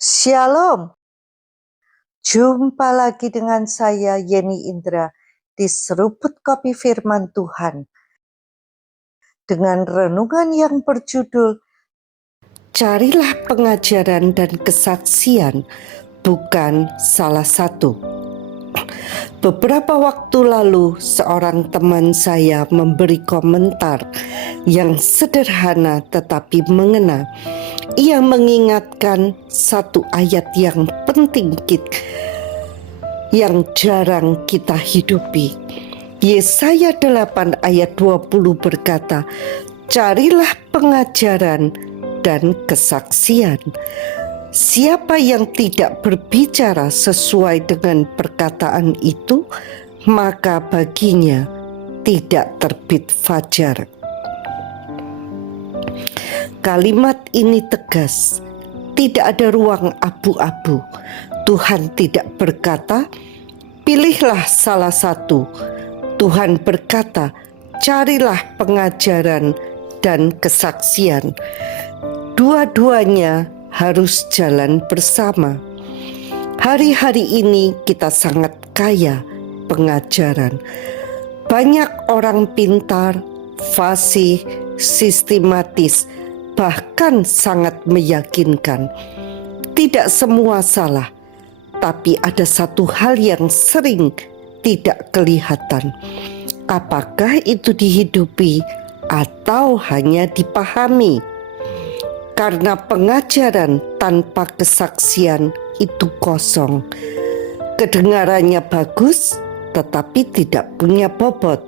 Shalom, jumpa lagi dengan saya Yeni Indra di Seruput Kopi Firman Tuhan dengan renungan yang berjudul Carilah pengajaran dan kesaksian, bukan salah satu. Beberapa waktu lalu seorang teman saya memberi komentar yang sederhana tetapi mengena. Ia mengingatkan satu ayat yang penting yang jarang kita hidupi. Yesaya 8 ayat 20 berkata, "Carilah pengajaran dan kesaksian. Siapa yang tidak berbicara sesuai dengan perkataan itu, maka baginya tidak terbit fajar." Kalimat ini tegas, tidak ada ruang abu-abu. Tuhan tidak berkata, "Pilihlah salah satu." Tuhan berkata, "Carilah pengajaran dan kesaksian." Dua-duanya harus jalan bersama. Hari-hari ini kita sangat kaya pengajaran. Banyak orang pintar, fasih, sistematis, bahkan sangat meyakinkan. Tidak semua salah, tapi ada satu hal yang sering tidak kelihatan. Apakah itu dihidupi atau hanya dipahami? Karena pengajaran tanpa kesaksian itu kosong. Kedengarannya bagus, tetapi tidak punya bobot.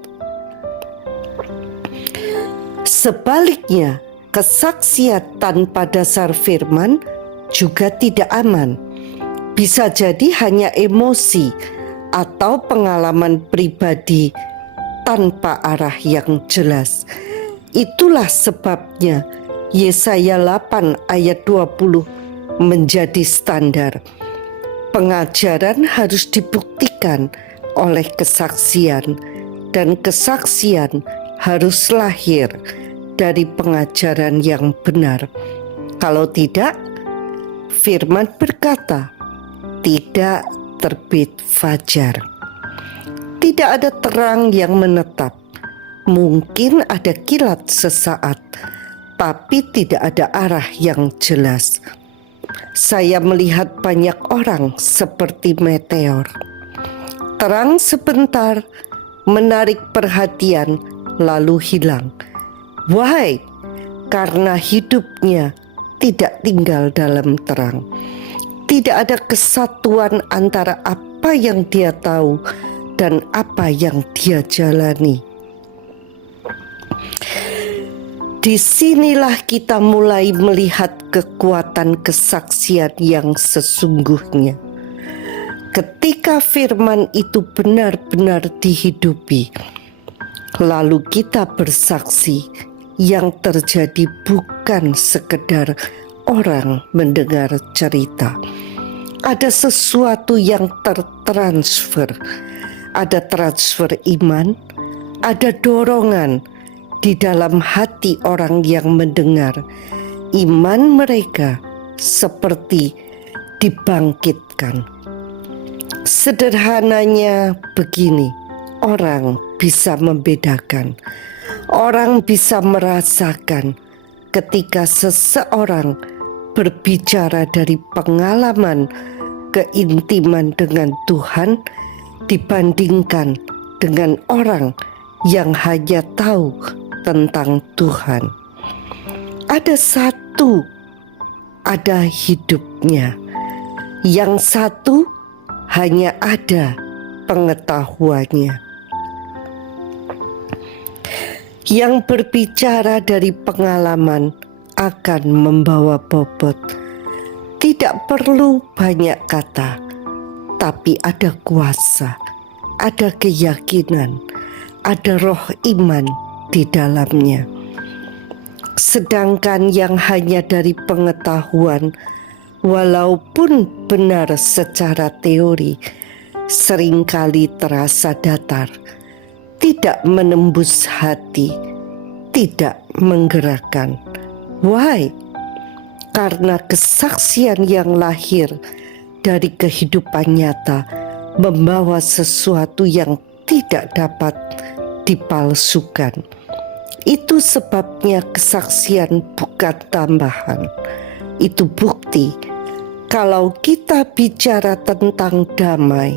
Sebaliknya, kesaksian tanpa dasar firman juga tidak aman. Bisa jadi hanya emosi atau pengalaman pribadi tanpa arah yang jelas. Itulah sebabnya Yesaya 8 ayat 20 menjadi standar. Pengajaran harus dibuktikan oleh kesaksian, dan kesaksian harus lahir dari pengajaran yang benar. Kalau tidak, firman berkata, tidak terbit fajar. Tidak ada terang yang menetap. Mungkin ada kilat sesaat, tapi tidak ada arah yang jelas. Saya melihat banyak orang seperti meteor. Terang sebentar, menarik perhatian, lalu hilang. Why? Karena hidupnya tidak tinggal dalam terang. Tidak ada kesatuan antara apa yang dia tahu dan apa yang dia jalani. Disinilah kita mulai melihat kekuatan kesaksian yang sesungguhnya. Ketika firman itu benar-benar dihidupi, lalu kita bersaksi, yang terjadi bukan sekedar orang mendengar cerita. Ada sesuatu yang tertransfer. Ada transfer iman, ada dorongan di dalam hati orang yang mendengar. Iman mereka seperti dibangkitkan. Sederhananya begini, orang bisa membedakan. Orang bisa merasakan ketika seseorang berbicara dari pengalaman keintiman dengan Tuhan dibandingkan dengan orang yang hanya tahu tentang Tuhan. Ada satu, ada hidupnya. Yang satu hanya ada pengetahuannya. Yang berbicara dari pengalaman akan membawa bobot. Tidak perlu banyak kata, tapi ada kuasa, ada keyakinan, ada roh iman di dalamnya. Sedangkan yang hanya dari pengetahuan, walaupun benar secara teori, seringkali terasa datar, tidak menembus hati, tidak menggerakkan. Why? karena kesaksian yang lahir dari kehidupan nyata membawa sesuatu yang tidak dapat dipalsukan. Itu sebabnya kesaksian bukan tambahan. Itu bukti kalau kita bicara tentang damai,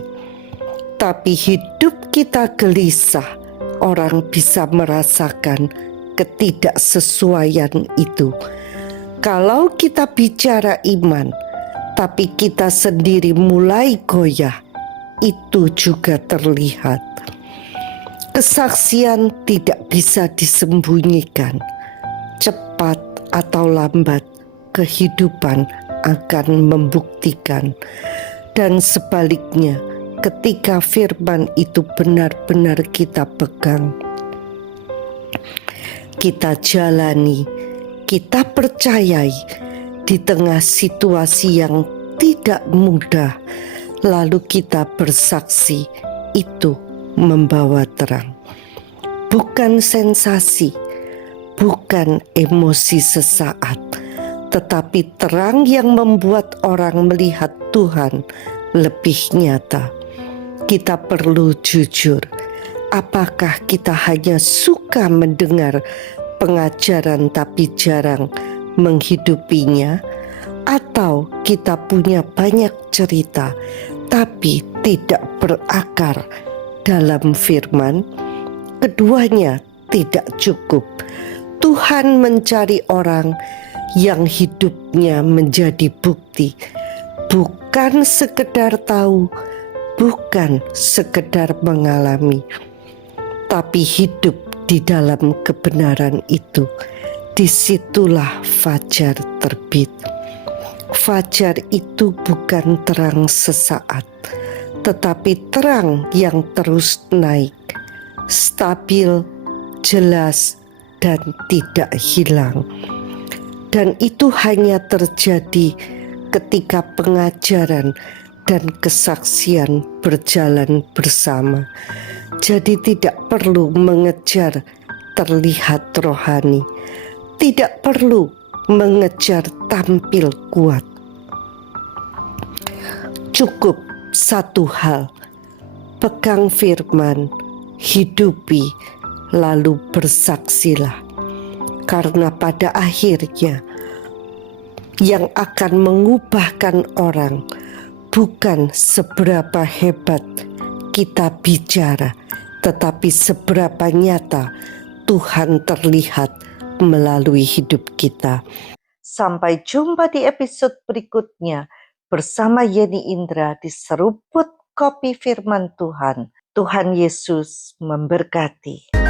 tapi hidup kita gelisah, orang bisa merasakan ketidaksesuaian itu. Kalau kita bicara iman, tapi kita sendiri mulai goyah, itu juga terlihat. Kesaksian tidak bisa disembunyikan. Cepat atau lambat, kehidupan akan membuktikan. Dan sebaliknya, ketika firman itu benar-benar kita pegang, kita jalani, kita percayai di tengah situasi yang tidak mudah, lalu kita bersaksi, itu membawa terang. Bukan sensasi, bukan emosi sesaat, tetapi terang yang membuat orang melihat Tuhan lebih nyata. Kita perlu jujur, apakah kita hanya suka mendengar pengajaran tapi jarang menghidupinya, atau kita punya banyak cerita tapi tidak berakar dalam firman? Keduanya tidak cukup. Tuhan mencari orang yang hidupnya menjadi bukti, bukan sekedar tahu, bukan sekedar mengalami, tapi hidup di dalam kebenaran itu. Disitulah fajar terbit. Fajar itu bukan terang sesaat, tetapi terang yang terus naik, stabil, jelas, dan tidak hilang. Dan itu hanya terjadi ketika pengajaran dan kesaksian berjalan bersama. Jadi tidak perlu mengejar terlihat rohani, tidak perlu mengejar tampil kuat. Cukup satu hal, pegang firman, hidupi, lalu bersaksilah. Karena pada akhirnya yang akan mengubahkan orang bukan seberapa hebat kita bicara, tetapi seberapa nyata Tuhan terlihat melalui hidup kita. Sampai jumpa di episode berikutnya bersama Yeni Indra di Seruput Kopi Firman Tuhan. Tuhan Yesus memberkati.